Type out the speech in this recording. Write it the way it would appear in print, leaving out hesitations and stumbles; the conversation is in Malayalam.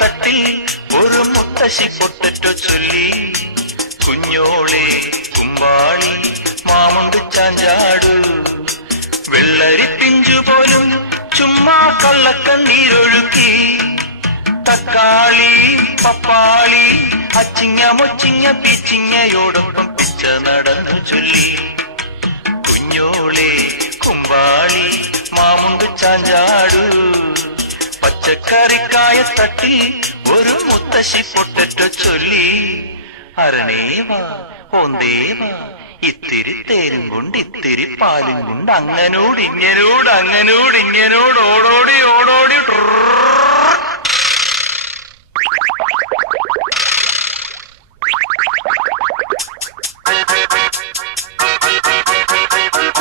തട്ടിൽ ഒരു മുത്തശ്ശി പൊട്ടറ്റോ ചൊല്ലി. കുഞ്ഞോളെ കുമ്പാളി മാമുണ്ട് ചാഞ്ചാടു. വെള്ളരി പിഞ്ചു പോലും ചുമ്മാ കള്ളക്കണ്ണീരൊഴുക്കി. തക്കാളി പപ്പാളി അച്ചിങ്ങ മൊച്ചിങ്ങ പീച്ചിങ്ങയോടൊപ്പം പിച്ച നടന്നു ചൊല്ലി. കുഞ്ഞോളെ കുമ്പാളി മാമുണ്ട് ചാഞ്ചാടു. പച്ചക്കറിക്കായ തട്ടിൽ ഒരു മുത്തശ്ശി പൊട്ടറ്റോ ചൊല്ലി. അരണേവാ ഓന്തേവാ ഇത്തിരി തേരും കൊണ്ട് ഇത്തിരി പാലും കൊണ്ട് അങ്ങനോട് ഇങ്ങനോട് ഓടോടി